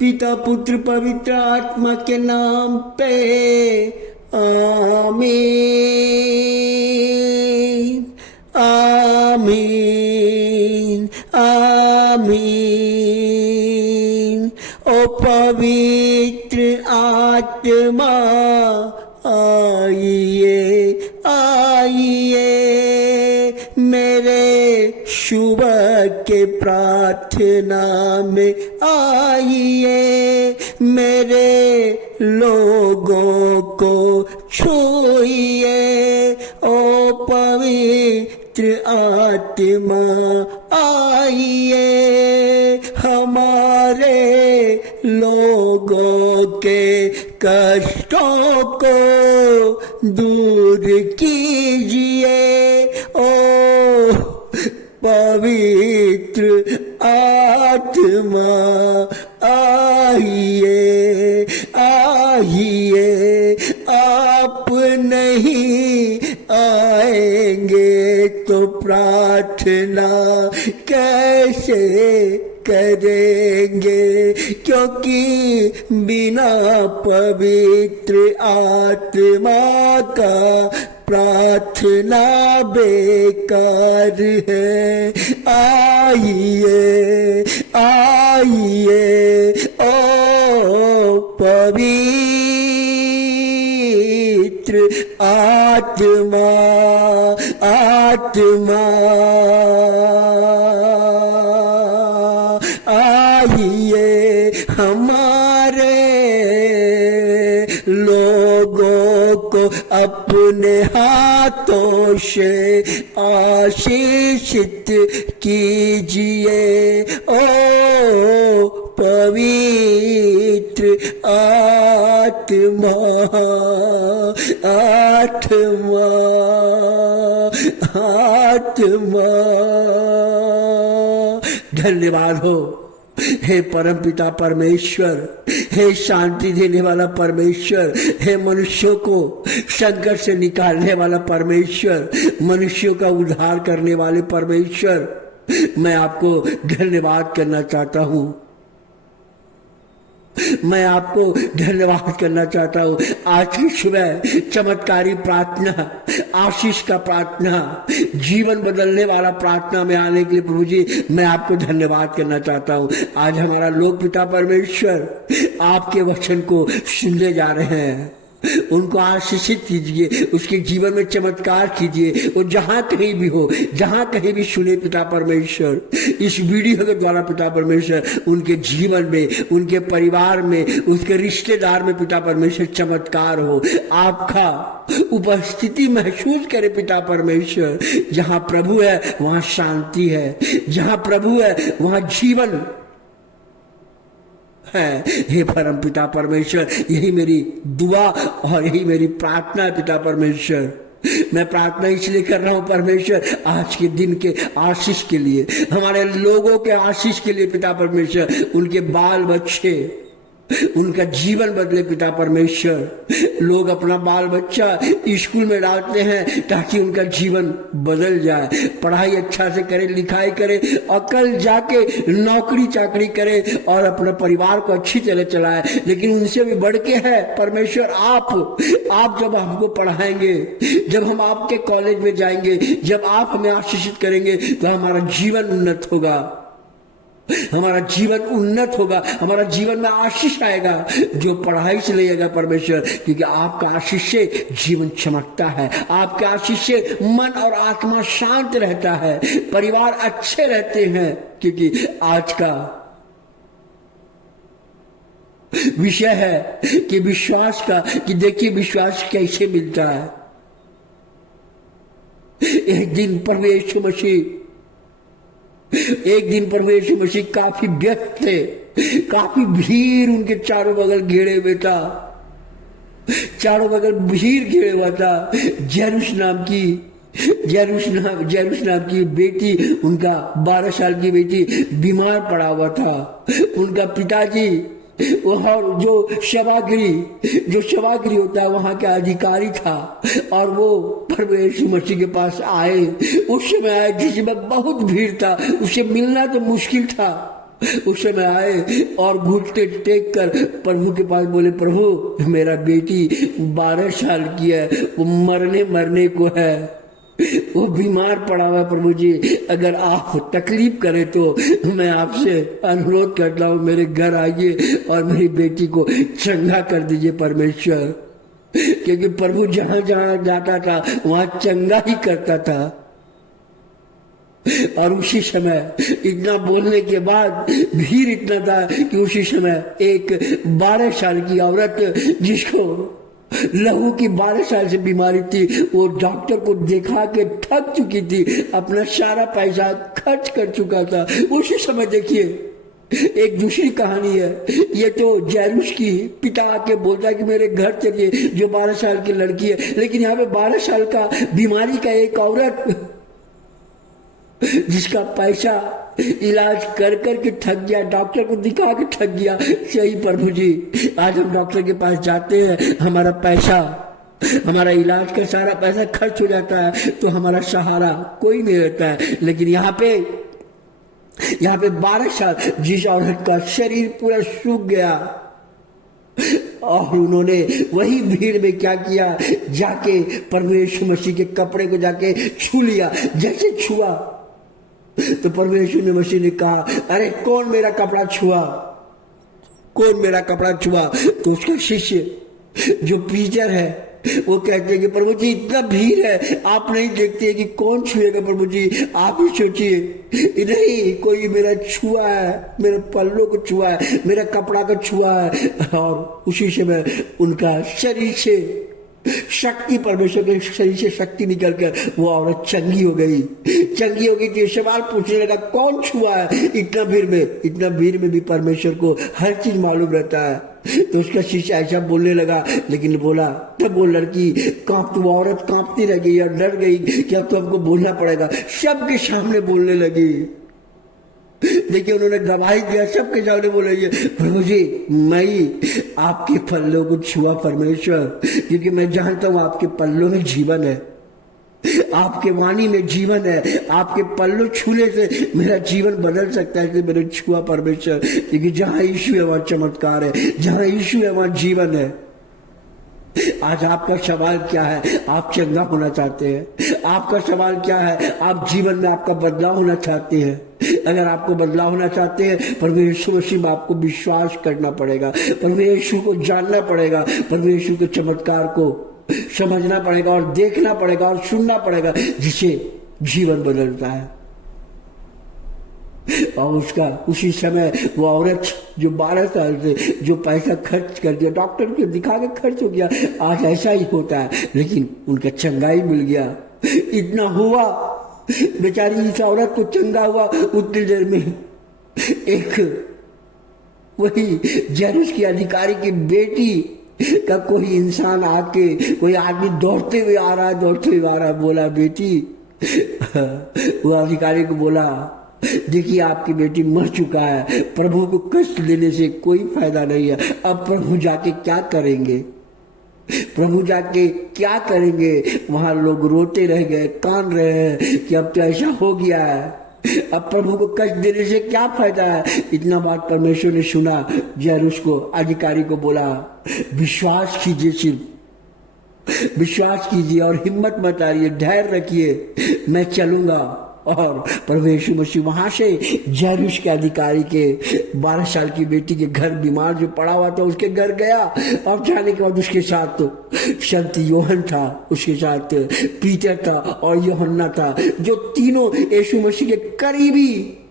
पिता पुत्र पवित्र आत्मा के नाम पे आमीन आमीन आमीन। ओ पवित्र आत्मा आइए आइए, मेरे सुबह के प्रार्थना में आइए, मेरे लोगों को छूइए। ओ पवित्र आत्मा आइए, हमारे लोगों के कष्टों को दूर कीजिए। ओ पवित्र आत्मा आइए आइए, आप नहीं आएंगे तो प्रार्थना कैसे करेंगे, क्योंकि बिना पवित्र आत्मा का प्रार्थना बेकार है। आइए आइए, ओ पवित्र आत्मा आत्मा आइए, हमारे लोगों को अपने हाथों से आशीषित कीजिए। ओ पवित्र आत्मा आत्मा आत्मा। धन्यवाद हो हे परम पिता परमेश्वर, हे शांति देने वाला परमेश्वर, हे मनुष्यों को संकट से निकालने वाला परमेश्वर, मनुष्यों का उद्धार करने वाले परमेश्वर। मैं आपको धन्यवाद करना चाहता हूँ, मैं आपको धन्यवाद करना चाहता हूँ। आज की सुबह चमत्कारी प्रार्थना, आशीष का प्रार्थना, जीवन बदलने वाला प्रार्थना में आने के लिए प्रभु जी मैं आपको धन्यवाद करना चाहता हूँ। आज हमारा लोक पिता परमेश्वर आपके वचन को सुनने जा रहे हैं, उनको आशीषित कीजिए, उसके जीवन में चमत्कार कीजिए। वो जहां कहीं भी हो, जहां कहीं भी सुने पिता परमेश्वर, इस वीडियो के द्वारा पिता परमेश्वर उनके जीवन में, उनके परिवार में, उसके रिश्तेदार में पिता परमेश्वर चमत्कार हो। आपका उपस्थिति महसूस करे पिता परमेश्वर। जहां प्रभु है वहां शांति है, जहां प्रभु है वहां जीवन है। हे परम पिता परमेश्वर, यही मेरी दुआ और यही मेरी प्रार्थना है पिता परमेश्वर। मैं प्रार्थना इसलिए कर रहा हूं परमेश्वर, आज के दिन के आशीष के लिए, हमारे लोगों के आशीष के लिए पिता परमेश्वर। उनके बाल बच्चे, उनका जीवन बदले पिता परमेश्वर। लोग अपना बाल बच्चा स्कूल में डालते हैं ताकि उनका जीवन बदल जाए, पढ़ाई अच्छा से करे, लिखाई करे और कल जाके नौकरी चाकरी करे और अपने परिवार को अच्छी तरह चलाए। लेकिन उनसे भी बढ़ के है परमेश्वर आप जब हमको पढ़ाएंगे, जब हम आपके कॉलेज में जाएंगे, जब आप हमें आशीषित करेंगे तो हमारा जीवन उन्नत होगा, हमारा जीवन उन्नत होगा, हमारा जीवन में आशीष आएगा जो पढ़ाई से लेगा परमेश्वर। क्योंकि आपका आशीष से जीवन चमकता है, आपके आशीष से मन और आत्मा शांत रहता है, परिवार अच्छे रहते हैं। क्योंकि आज का विषय है कि विश्वास का, कि देखिए विश्वास कैसे मिलता है। एक दिन प्रभु यीशु मसीह काफी व्यस्त थे, काफी भीड़ उनके चारों बगल घेरे हुए था, चारों बगल भीड़ घेरे हुआ था। जेरुस नाम की बेटी, उनका 12 साल की बेटी बीमार पड़ा हुआ था। उनका पिताजी और जो सभागृह होता है वहां का अधिकारी था, और वो प्रभु यीशु मसीह के पास आए। उस समय आए जिसमें बहुत भीड़ था, उससे मिलना तो मुश्किल था। उस समय आए और घुटने टेक कर प्रभु के पास बोले, प्रभु मेरा बेटी 12 साल की है, वो मरने को है, वो बीमार पड़ा हुआ है। प्रभु जी अगर आप तकलीफ करें तो मैं आपसे अनुरोध करता हूँ, मेरे घर आइए और मेरी बेटी को चंगा कर दीजिए परमेश्वर। क्योंकि प्रभु जहां जहां जाता था वहां चंगा ही करता था। और उसी समय इतना बोलने के बाद भीड़ इतना था कि उसी समय एक 12 साल की औरत, जिसको लहू की 12 साल से बीमारी थी, वो डॉक्टर को दिखा के थक चुकी थी, अपना सारा पैसा खर्च कर चुका था। उसी समय देखिए एक दूसरी कहानी है। ये तो जैरूस की पिता आके बोलता है कि मेरे घर चलिए, जो 12 साल की लड़की है। लेकिन यहाँ पे 12 साल का बीमारी का एक औरत, जिसका पैसा इलाज कर के थक गया, डॉक्टर को दिखा के थक गया। सही प्रभु जी, आज हम डॉक्टर के पास जाते हैं, हमारा पैसा, हमारा इलाज का सारा पैसा खर्च हो जाता है, तो हमारा सहारा कोई नहीं रहता है। लेकिन यहाँ पे 12 साल जिस औरत का शरीर पूरा सूख गया, और उन्होंने वही भीड़ में क्या किया, जाके प्रभु यीशु मसीह के कपड़े को जाके छू लिया। जैसे छुआ तो प्रभु यीशु मसीह ने कहा, अरे कौन मेरा कपड़ा छुआ, कौन मेरा कपड़ा छुआ। तो उसका शिष्य जो प्रीचर है वो कहते हैं कि प्रभु जी इतना भीड़ है, आप नहीं देखते कि कौन छुएगा। प्रभु जी आप ही सोचिए, नहीं कोई मेरा छुआ है, मेरे पल्लों को छुआ है, मेरा कपड़ा को छुआ है। और उसी समय उनका शरीर से शक्ति, परमेश्वर के शरीर से शक्ति निकलकर वो औरत चंगी हो गई। तो सवाल पूछने लगा, कौन छुआ है। इतना भीड़ में भी परमेश्वर को हर चीज मालूम रहता है। तो उसका शिष्य ऐसा बोलने लगा, लेकिन बोला तब वो लड़की वो औरत कांपती रह गई और डर गई कि अब तो हमको बोलना पड़ेगा। सबके सामने बोलने लगी। देखिए उन्होंने गवाही दिया, सबके सामने बोले, प्रभु जी मैं आपके पल्लों को छुआ परमेश्वर, क्योंकि मैं जानता हूं आपके पल्लों में जीवन है, आपके वाणी में जीवन है, आपके पल्लों छूने से मेरा जीवन बदल सकता है। मेरे छुआ परमेश्वर, क्योंकि जहां यीशु है वहां चमत्कार है, जहां यीशु है वहां जीवन है। आज आपका सवाल क्या है, आप चंगा होना चाहते हैं? आपका सवाल क्या है, आप जीवन में आपका बदलाव होना चाहते हैं? अगर आपको बदलाव होना चाहते हैं, प्रभु यीशु मसीह में आपको विश्वास करना पड़ेगा, प्रभु यीशु को जानना पड़ेगा, प्रभु यीशु के चमत्कार को समझना पड़ेगा और देखना पड़ेगा और सुनना पड़ेगा, जिससे जीवन बदलता है। और उसका उसी समय वो औरत जो 12 साल से जो पैसा खर्च कर दिया, डॉक्टर को दिखा के खर्च हो गया, आज ऐसा ही होता है, लेकिन उनका चंगाई मिल गया। इतना हुआ, बेचारी इस औरत को चंगा हुआ, उतनी देर में एक वही जैरूस की अधिकारी की बेटी का कोई इंसान आके, कोई आदमी दौड़ते हुए आ रहा है, बोला बेटी, वो अधिकारी को बोला, देखिए आपकी बेटी मर चुका है, प्रभु को कष्ट देने से कोई फायदा नहीं है। अब प्रभु जाके क्या करेंगे, वहां लोग रोते रह गए, कान रहे हैं कि अब तो ऐसा हो गया है, अब प्रभु को कष्ट देने से क्या फायदा है। इतना बात परमेश्वर ने सुना, जैरूस को, अधिकारी को बोला, विश्वास कीजिए, सिर्फ विश्वास कीजिए और हिम्मत मत हारिए, धैर्य रखिए, मैं चलूंगा। और प्रभु यीशु मसीह वहां से जैरूस के अधिकारी के 12 साल की बेटी के घर, बीमार जो पड़ा हुआ था उसके घर गया। और जाने के बाद उसके साथ तो संत योहन था, उसके साथ पीटर था और यूहन्ना था, जो तीनों यीशु मसीह के करीबी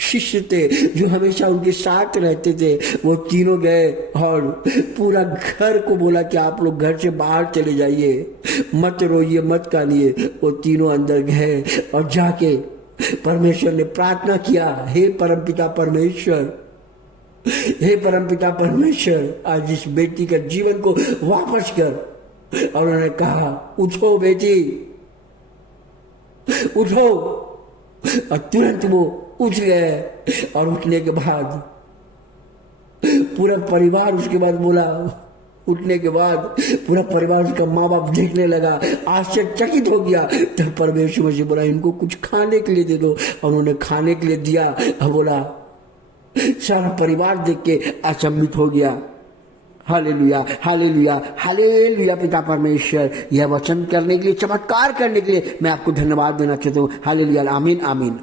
शिष्य थे, जो हमेशा उनके साथ रहते थे। वो तीनों गए और पूरा घर को बोला कि आप लोग घर से बाहर चले जाइए, मत रोइए, मत कानिए। वो तीनों अंदर गए और जाके परमेश्वर ने प्रार्थना किया, हे परमपिता परमेश्वर, आज इस बेटी का जीवन को वापस कर। और उन्होंने कहा, उठो बेटी, उठो। और तुरंत वो उठ गए। और उठने के बाद पूरा परिवार, उसके बाद बोला, उठने के बाद पूरा परिवार, उसका माँ बाप देखने लगा, आश्चर्यचकित हो गया। तब परमेश्वर मसीह बोला, इनको कुछ खाने के लिए दे दो। और उन्होंने खाने के लिए दिया और बोला, सारा परिवार देख के अचंभित हो गया। Hallelujah, hallelujah, hallelujah. पिता परमेश्वर, यह वचन करने के लिए, चमत्कार करने के लिए मैं आपको धन्यवाद देना चाहता हूँ। हालेलुया, आमीन, आमीन।